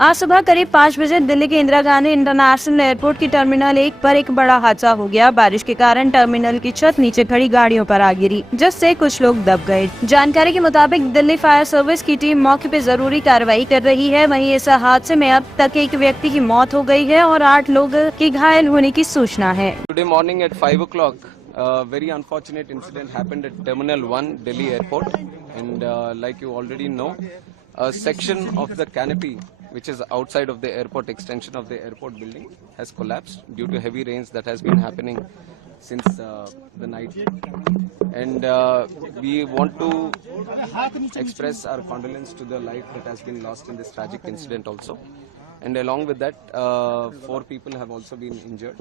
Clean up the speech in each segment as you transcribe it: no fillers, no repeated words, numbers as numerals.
आज सुबह करीब 5 बजे दिल्ली के इंदिरा गांधी इंटरनेशनल एयरपोर्ट की टर्मिनल 1 पर एक बड़ा हादसा हो गया। बारिश के कारण टर्मिनल की छत नीचे खड़ी गाड़ियों पर आ गिरी, जिससे कुछ लोग दब गए। जानकारी के मुताबिक दिल्ली फायर सर्विस की टीम मौके पर जरूरी कार्रवाई कर रही है। वहीं इस हादसे में अब तक एक व्यक्ति की मौत हो गई है और 8 लोग की घायल होने की सूचना है। Today morning at 5 o'clock, a very unfortunate incident happened at Terminal 1, Delhi Airport. And like you already know, a section of the canopy, which is outside of the airport extension of the airport building, has collapsed due to heavy rains that has been happening since the night. And we want to express our condolence to the life that has been lost in this tragic incident also. And along with that, 4 people have also been injured.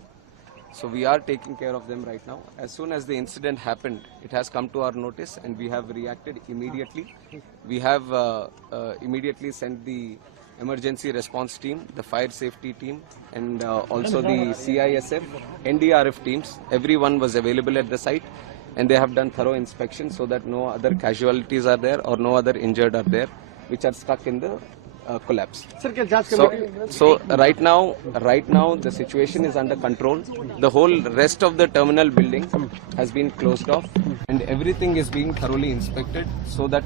So we are taking care of them right now. As soon as the incident happened, it has come to our notice and we have reacted immediately. We have immediately sent the emergency response team, the fire safety team, and also the CISF, NDRF teams. Everyone was available at the site and they have done thorough inspection so that no other casualties are there or no other injured are there which are stuck in the collapse. So right now the situation is under control. The whole rest of the terminal building has been closed off and everything is being thoroughly inspected so that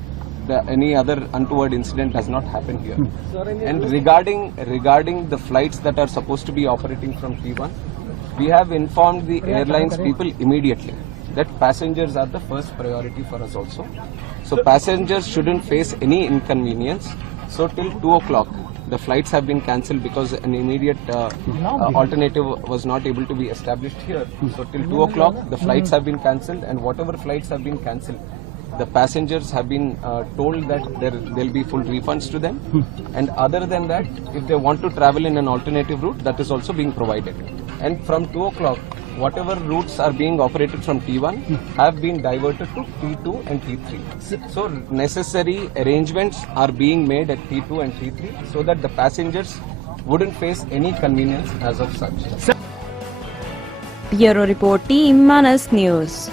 any other untoward incident does not happen here. And regarding the flights that are supposed to be operating from T1, we have informed the airlines people immediately that passengers are the first priority for us also. So passengers shouldn't face any inconvenience. So till 2 o'clock, the flights have been cancelled because an immediate alternative was not able to be established here. So till 2 o'clock, the flights have been cancelled, and whatever flights have been cancelled, the passengers have been told that there will be full refunds to them. And other than that, if they want to travel in an alternative route, that is also being provided. And from 2 o'clock, whatever routes are being operated from T1 have been diverted to T2 and T3. So necessary arrangements are being made at T2 and T3 so that the passengers wouldn't face any convenience as of such. Bureau Report, Team Manas News.